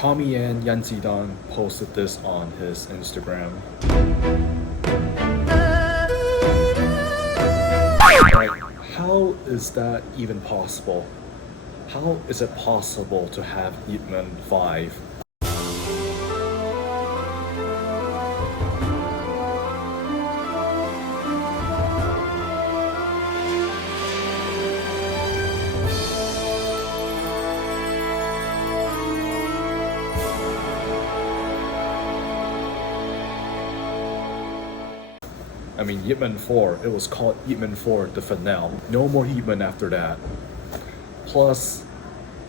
Donnie Yen posted this on his Instagram. Like, how is that even possible? How is it possible to have Ip.Man 5? I mean, Ip.Man 4, it was called Ip.Man 4 the finale. No more Ip.Man after that. Plus,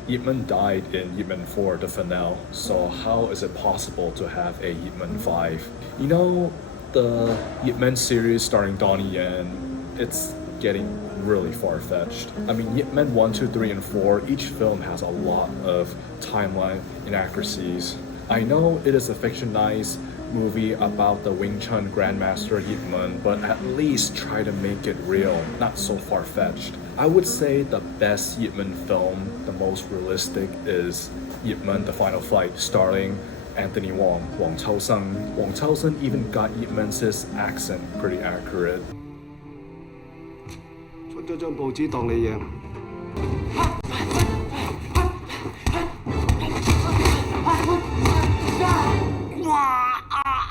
Ip.Man died in Ip.Man 4 the finale, so how is it possible to have a Ip.Man 5? You know, the Ip.Man series starring Donnie Yen, it's getting really far-fetched. I mean, Ip.Man 1, 2, 3, and 4, each film has a lot of timeline inaccuracies. I know it is a fictionalized movie about the Wing Chun Grandmaster Ip.Man, but at least try to make it real, not so far-fetched. I would say the best Ip.Man film, the most realistic, is Ip.Man The Final Fight, starring Anthony Wong, Wong Chao-sung. Wong Chao-sung even got Ip.Man's accent pretty accurate. 出咗張報紙當你贏。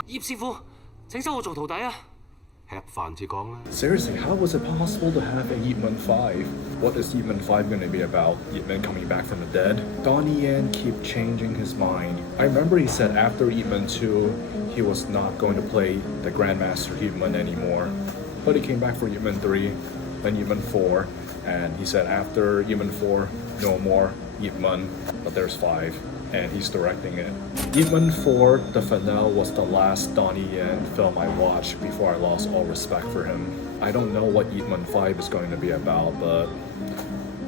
葉師傅，請收我做徒弟啊！吃飯至講啦。 Seriously, how was it possible to have a Ip.Man 5? What is Ip.Man 5 going to be about? Ip.Man coming back from the dead? Donnie Yen keep changing his mind. I remember he said after Ip.Man 2, he was not going to play the Grandmaster Ip.Man anymore. But he came back for Ip.Man 3, then Ip.Man 4, and he said after Ip.Man 4, no more Ip.Man, but there's 5. And he's directing it. Ip.Man 4, the finale, was the last Donnie Yen film I watched before I lost all respect for him. I don't know what Ip.Man 5 is going to be about, but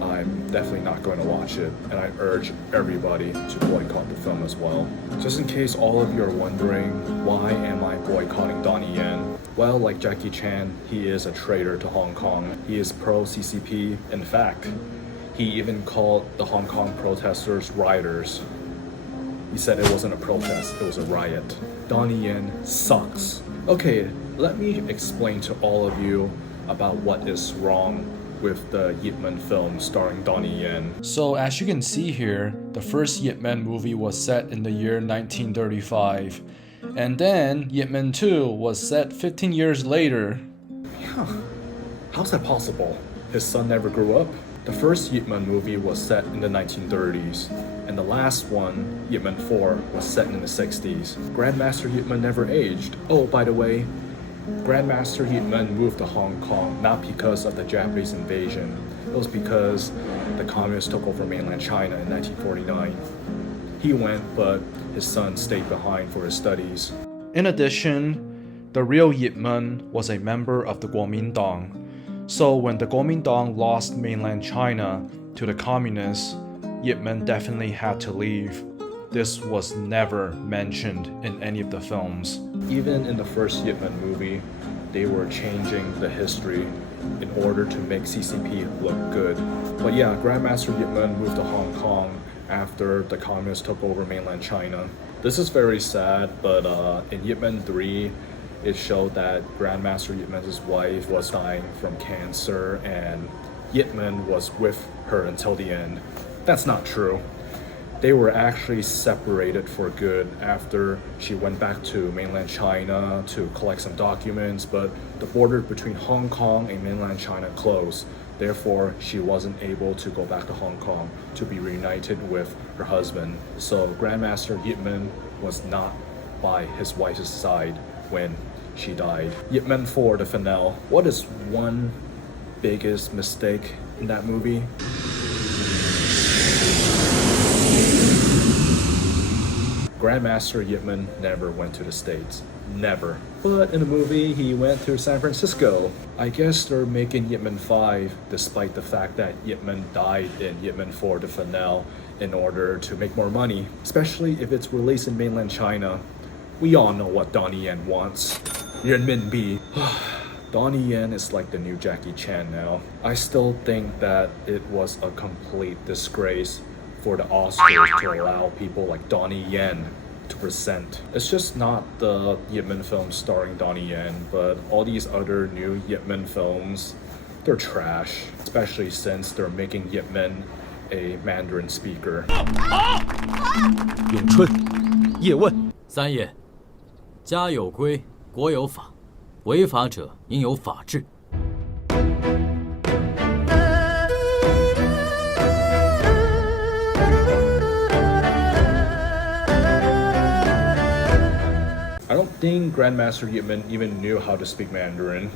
I'm definitely not going to watch it, and I urge everybody to boycott the film as well. Just in case all of you are wondering, why am I boycotting Donnie Yen? Well, like Jackie Chan, he is a traitor to Hong Kong. He is pro-CCP. In fact, he even called the Hong Kong protesters rioters. He said it wasn't a protest, it was a riot. Donnie Yen sucks. Okay, let me explain to all of you about what is wrong with the Ip.Man film starring Donnie Yen. So as you can see here, the first Ip.Man movie was set in the year 1935. And then Ip.Man 2 was set 15 years later. Huh. How's that possible? His son never grew up? The first Ip.Man movie was set in the 1930s, and the last one, Ip.Man 4, was set in the 60s. Grandmaster Ip.Man never aged. Oh, by the way, Grandmaster Ip.Man moved to Hong Kong not because of the Japanese invasion. It was because the communists took over mainland China in 1949. He went, but his son stayed behind for his studies. In addition, the real Ip.Man was a member of the Kuomintang. So when the Kuomintang lost mainland China to the communists, Ip.Man definitely had to leave. This was never mentioned in any of the films. Even in the first Ip.Man movie, they were changing the history in order to make CCP look good. But yeah, Grandmaster Ip.Man moved to Hong Kong after the communists took over mainland China. This is very sad, but in Ip.Man 3, it showed that Grandmaster Ip.Man's wife was dying from cancer and Ip.Man was with her until the end. That's not true. They were actually separated for good after she went back to mainland China to collect some documents, but the border between Hong Kong and mainland China closed. Therefore, she wasn't able to go back to Hong Kong to be reunited with her husband. So Grandmaster Ip.Man was not by his wife's side when she died. Ip.Man 4, the finale. What is one biggest mistake in that movie? Grandmaster Ip.Man never went to the States. Never. But in the movie, he went to San Francisco. I guess they're making Ip.Man 5 despite the fact that Ip.Man died in Ip.Man 4, the finale, in order to make more money, especially if it's released in mainland China. We all know what Donnie Yen wants. Renminbi. Donnie Yen is like the new Jackie Chan now. I still think that it was a complete disgrace for the Oscars to allow people like Donnie Yen to present. It's just not the Ip.Man film starring Donnie Yen, but all these other new Ip.Man films, they're trash, especially since they're making Ip.Man a Mandarin speaker. 咏春，叶问，三爷，家有规，国有法，违法者应有法治。I don't think Grandmaster Ip.Man even knew how to speak Mandarin.